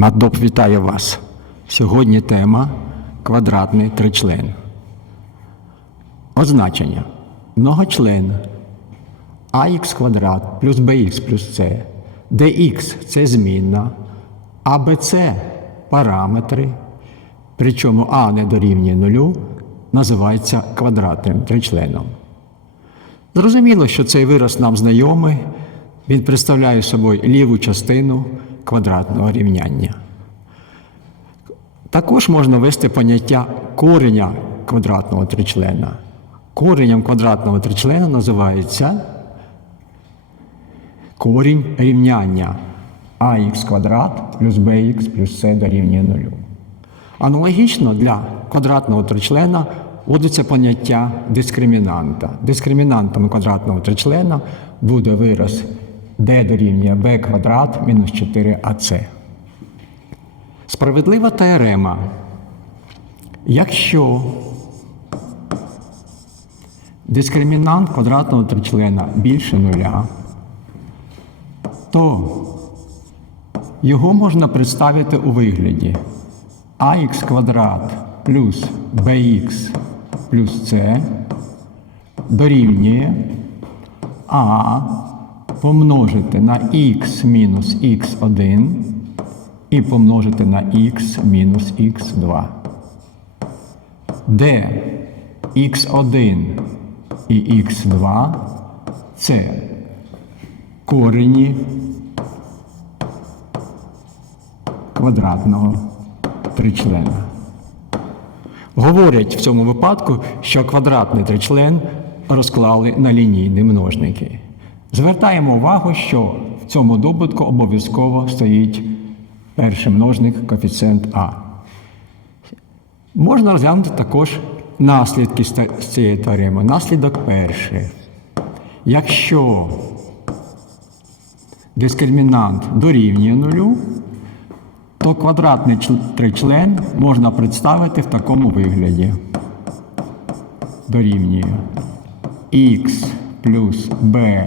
Мадоп вітає вас. Сьогодні тема квадратний тричлен. Означення. Многочлен ax квадрат плюс bx плюс c, де x це змінна, а bc параметри, причому а не дорівнює нулю, називається квадратним тричленом. Зрозуміло, що цей вираз нам знайомий, він представляє собою ліву частину квадратного рівняння. Також можна ввести поняття кореня квадратного тричлена. Коренем квадратного тричлена називається корінь рівняння ax квадрат плюс bx плюс c дорівнює нулю. Аналогічно для квадратного тричлена вводиться поняття дискримінанта. Дискримінантом квадратного тричлена буде вираз d дорівнює b квадрат мінус 4ac. Справедлива теорема. Якщо дискримінант квадратного тричлена більше нуля, то його можна представити у вигляді ax квадрат плюс bx плюс c дорівнює а помножити на x мінус x1 і помножити на x мінус x2, де x1 і x2 це корені квадратного тричлена. Говорять в цьому випадку, що квадратний тричлен розклали на лінійні множники. Звертаємо увагу, що в цьому добутку обов'язково стоїть перший множник коефіцієнт А. Можна розглянути також наслідки з цієї теореми. Наслідок перший. Якщо дискримінант дорівнює нулю, то квадратний тричлен можна представити в такому вигляді. Дорівнює х плюс b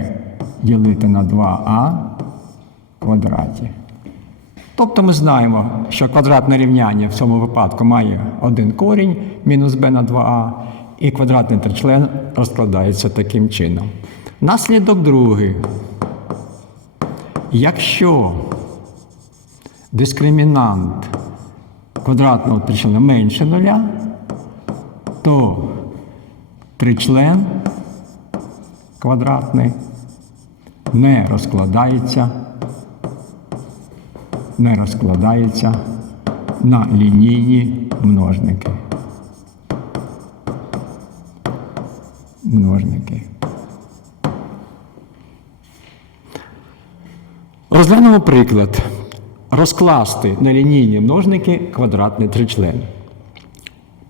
ділити на 2а в квадраті. Тобто ми знаємо, що квадратне рівняння в цьому випадку має один корінь мінус b на 2а, і квадратний тричлен розкладається таким чином. Наслідок другий. Якщо дискримінант квадратного тричлена менше нуля, то тричлен квадратний не розкладається, не розкладається на лінійні множники. Множники. Розглянемо приклад. Розкласти на лінійні множники квадратний тричлен.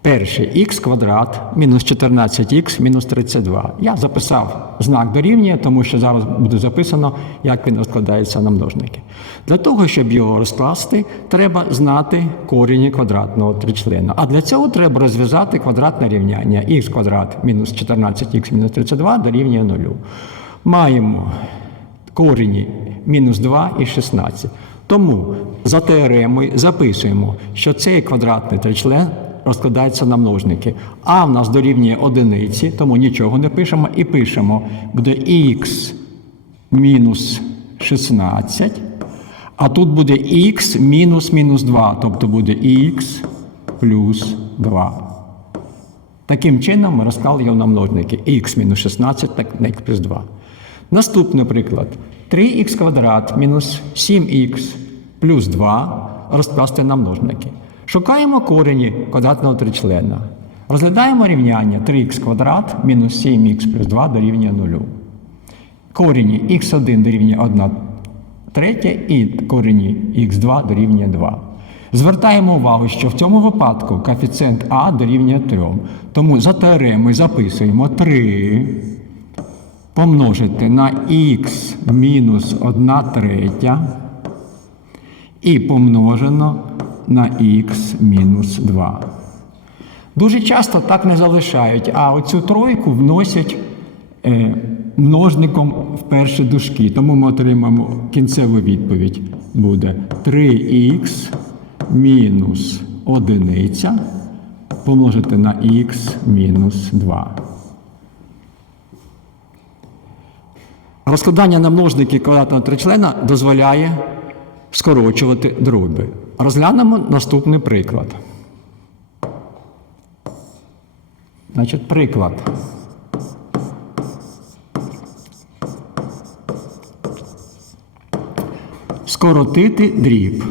Перший х квадрат мінус 14х мінус 32. Я записав знак дорівнює, тому що зараз буде записано, як він розкладається на множники. Для того, щоб його розкласти, треба знати корені квадратного тричлена. А для цього треба розв'язати квадратне рівняння х квадрат мінус 14х мінус 32 дорівнює 0. Маємо корені мінус 2 і 16. Тому за теоремою записуємо, що цей квадратний тричлен розкладається на множники. А в нас дорівнює одиниці, тому нічого не пишемо. І пишемо, буде х мінус 16, а тут буде х мінус мінус 2, тобто буде х плюс 2. Таким чином ми розклали його на множники. х мінус 16 так на х плюс 2. Наступний приклад. 3х квадрат мінус 7х плюс 2 розкласти на множники. Шукаємо корені квадратного тричлена. Розглядаємо рівняння 3х квадрат мінус 7х плюс 2 дорівнює 0. Корені х1 дорівнює 1 третя і корені х2 дорівнює 2. Звертаємо увагу, що в цьому випадку коефіцієнт А дорівнює 3. Тому за теоремою записуємо 3 помножити на х мінус 1 третя і помножено на х мінус 2. Дуже часто так не залишають, а оцю тройку вносять е, множником в перші дужки. Тому ми отримаємо кінцеву відповідь буде 3х мінус одиниця помножити на х мінус 2. Розкладання на множники квадратного тричлена дозволяє скорочувати дроби. Розглянемо наступний приклад. Значить, приклад. Скоротити дріб.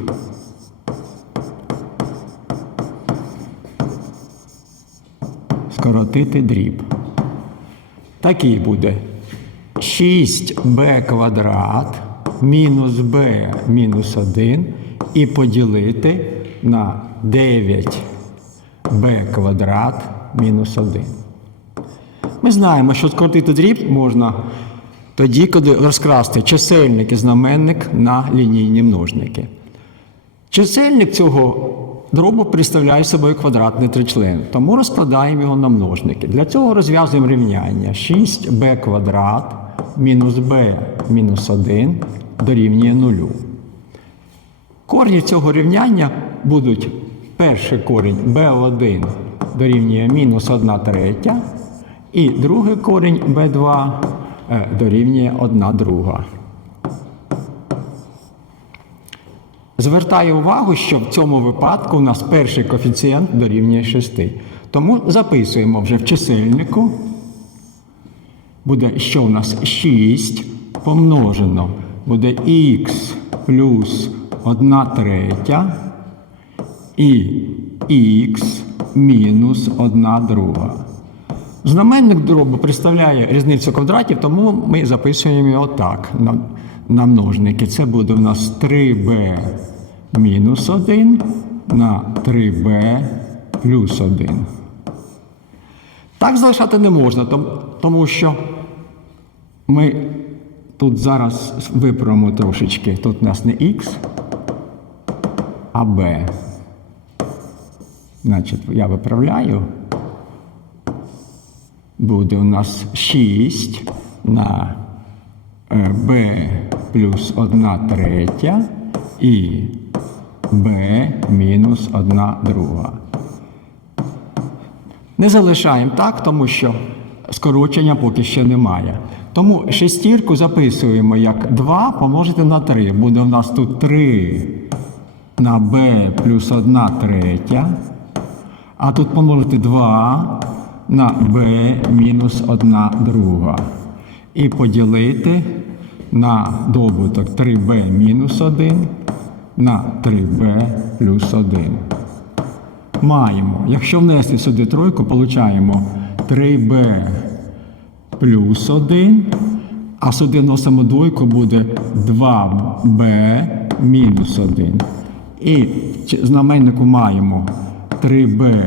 Скоротити дріб. Такий буде 6b квадрат мінус b мінус 1 і поділити на 9b квадрат мінус 1. Ми знаємо, що скоротити дріб можна тоді, коли розкрасти чисельник і знаменник на лінійні множники. Чисельник цього дробу представляє собою квадратний тричлен, тому розкладаємо його на множники. Для цього розв'язуємо рівняння 6b квадрат мінус b мінус 1 дорівнює 0. Корні цього рівняння будуть перший корінь b1 дорівнює мінус 1 третя, і другий корінь b2 е, дорівнює 1 друга. Звертаю увагу, що в цьому випадку у нас перший коефіцієнт дорівнює 6. Тому записуємо вже в чисельнику. Буде що у нас 6 помножено. Буде х плюс 1 третя і х мінус 1 друга. Знаменник дробу представляє різницю квадратів, тому ми записуємо його так на, на множники. Це буде у нас 3b мінус 1 на 3b плюс 1. Так залишати не можна, тому що ми тут зараз виправимо трошечки. Тут у нас не х, а b. Значить, я виправляю буде у нас 6 на е, b плюс 1 третя і b мінус 1 друга. Не залишаємо так, тому що скорочення поки ще немає. Тому шестірку записуємо як 2 помножити на 3. Буде у нас тут 3 на b плюс 1 третя. А тут помножити 2 на b мінус 1 друга. І поділити на добуток 3b мінус 1 на 3b плюс 1. Маємо. Якщо внести сюди тройку, получаємо 3b плюс 1, а сюди вносимо двойку буде 2b мінус 1. І знаменнику маємо 3b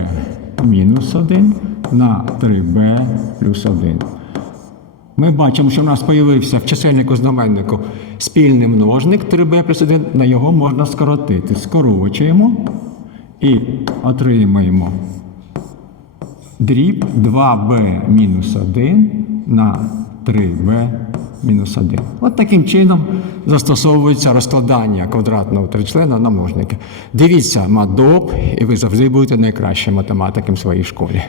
мінус 1 на 3b плюс 1. Ми бачимо, що в нас з'явився в чисельнику знаменнику спільний множник 3b плюс 1, на його можна скоротити. Скорочуємо і отримаємо дріб 2b мінус 1 на 3b мінус 1. От таким чином застосовується розкладання квадратного тричлена на множники. Дивіться МАДОП, і ви завжди будете найкращим математиком в своїй школі.